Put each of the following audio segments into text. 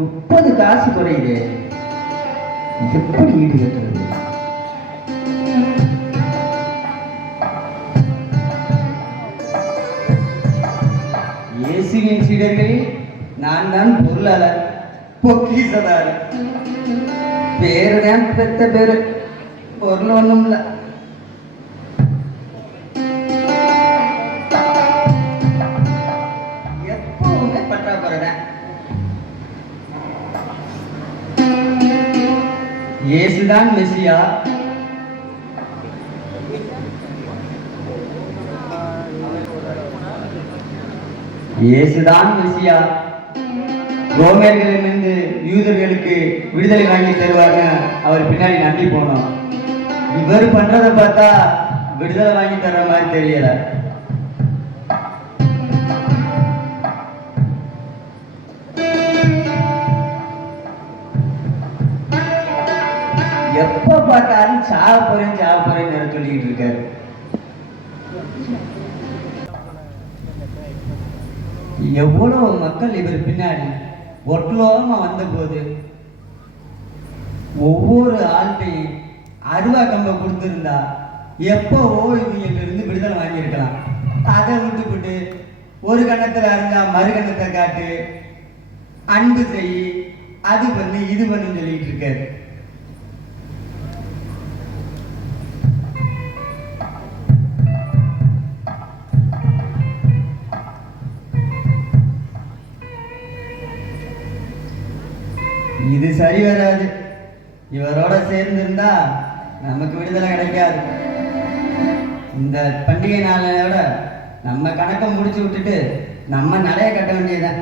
முப்பது காசு குறையுது. எப்படி ஈடு கட்டுறது? இயேசுவின் சீடர்களில் நான் தான் பொருளாளர் பொக்கிசதார் பேரு தான் பெத்த பேரு. பொருள் ஒண்ணும் இல்லை இயேசுதான் மெசியா. இயேசுதான் மெசியா. ரோமேர்களிலிருந்து யூதர்களுக்கு விடுதலை வாங்கி தருவாங்க அவர் பின்னாடி நம்பி போனோம். இவர் பண்றதை பார்த்தா விடுதலை வாங்கி தர்ற மாதிரி தெரியல. எப்ப பார்த்தாலும் சாக போறேன் சாக போறேன்னு சொல்லிட்டு இருக்காரு. எவ்வளவு மக்கள் இவர் பின்னாடி ஒட்டுலோகமா வந்த போது ஒவ்வொரு ஆள்கிட்டையும் அருவா கம்ப கொடுத்திருந்தா எப்போவோ இவங்க இருந்து விடுதலை வாங்கியிருக்கலாம். அதை விட்டுவிட்டு ஒரு கணத்துல இருந்தா மறு கணத்தை காட்டு அன்பு செய் அது பண்ணு இது பண்ணுன்னு சொல்லிட்டு இருக்காரு. சரி வராது. இவரோட சேர்ந்து இருந்தா நமக்கு விடுதலை கிடைக்காது. இந்த பண்டிகை நாளோட நம்ம கணக்கை முடிச்சு விட்டுட்டு நம்ம நடைய கட்ட வேண்டியதுதான்.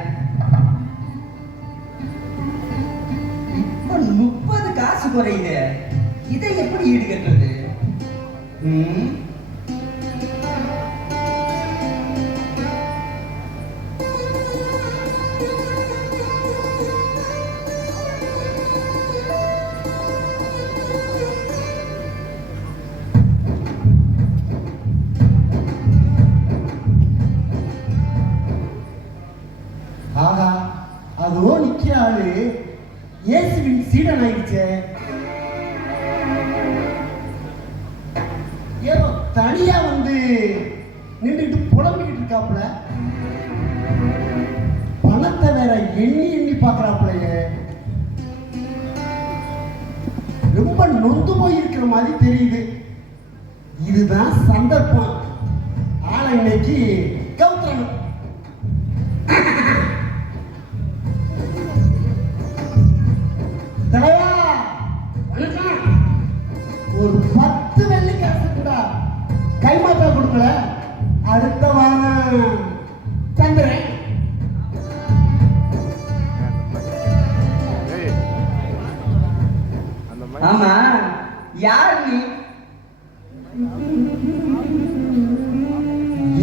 இப்போ முப்பது காசு குறையுது. இதை எப்படி ஈடுகட்டுறது ம்? தனியா வந்து நின்றுட்டு புலம்பிக்கிட்டு இருக்காப்புல. பணத்தை வேற எண்ணி எண்ணி பார்க்கறாப்புலையே. ரொம்ப நொந்து போய் இருக்கிற மாதிரி தெரியுது. இதுதான் சந்தர்ப்பம். ஆளை இன்னைக்கு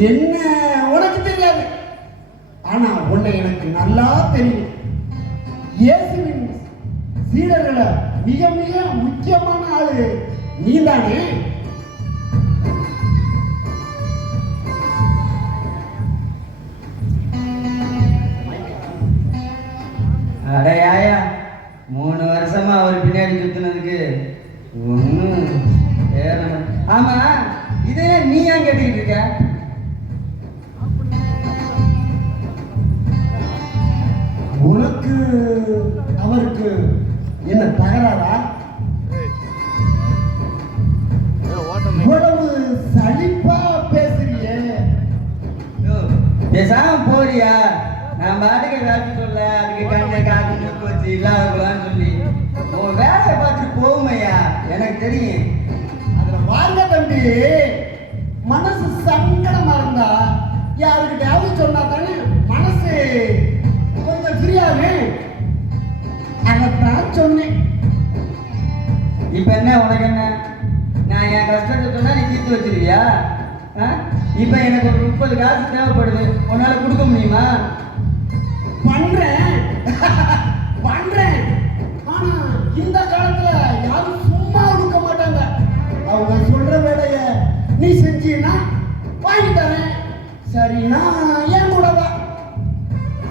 என்ன? உனக்கு தெரியாது. ஆனா உன்னை எனக்கு நல்லா தெரியும். இயேசுவின் சீடர்களை மிக மிக முக்கியமான ஆளு நீதானே? அடையாயா மூணு வருஷமா அவர் பின்னாடி சுத்தினதுக்கு ஒன்றும் ஆமா இதே நீ ஏன் கேட்டுக்கிட்டு இருக்க? உனக்கு அவருக்கு என்ன தகராறா? இவ்வளவு சலிப்பா பேசுறியே. பேசாம போறியா? நான் பாட்டுக்கு ஏதாச்சும் சொல்ல அதுக்கு கண்ணை காத்து வச்சு இல்லாதவங்களான்னு சொல்லி. உன் வேலையை பார்த்துட்டு போகுமையா? எனக்கு தெரியும். அதுல வாங்க. தம்பி மனசு சங்கடமா இருந்தா யாருக்கிட்டையாவது சொன்னா தானே மனசு கொஞ்சம் ஃப்ரீயாகு அதைத்தான் சொன்னேன். இப்ப என்ன உனக்கு என்ன? நான் என் கஷ்டத்தை சொன்னா நீ தீர்த்து வச்சிருவியா? இப்ப எனக்கு ஒரு முப்பது காசு தேவைப்படுது. உன்னால கொடுக்க முடியுமா? பண்றேன்.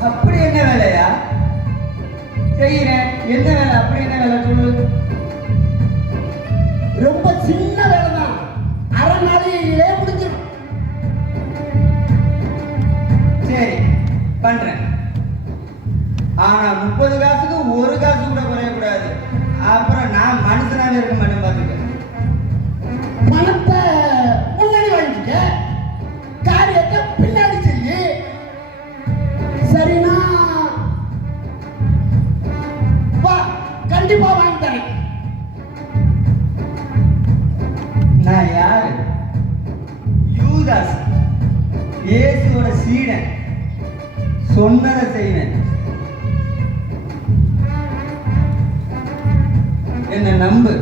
அப்படி என்ன வேலையா? செய்யறேன் என்ன வேலை? அப்படி என்ன வேலை சொல்லு. ரொம்ப சின்ன வேலை தான். அரை நாளையிலே முடிஞ்சிடும். சரி பண்றேன். ஆனா முப்பது காசுக்கு ஒரு காசு கூட குறையக்கூடாது. அப்புறம் நான் மனுஷனாவே இருக்க மாட்டேன் பார்த்துக்க யூதாஸ் இயேசுவோட சீடன். சொன்னதை செய்வேன். என்ன நம்பு.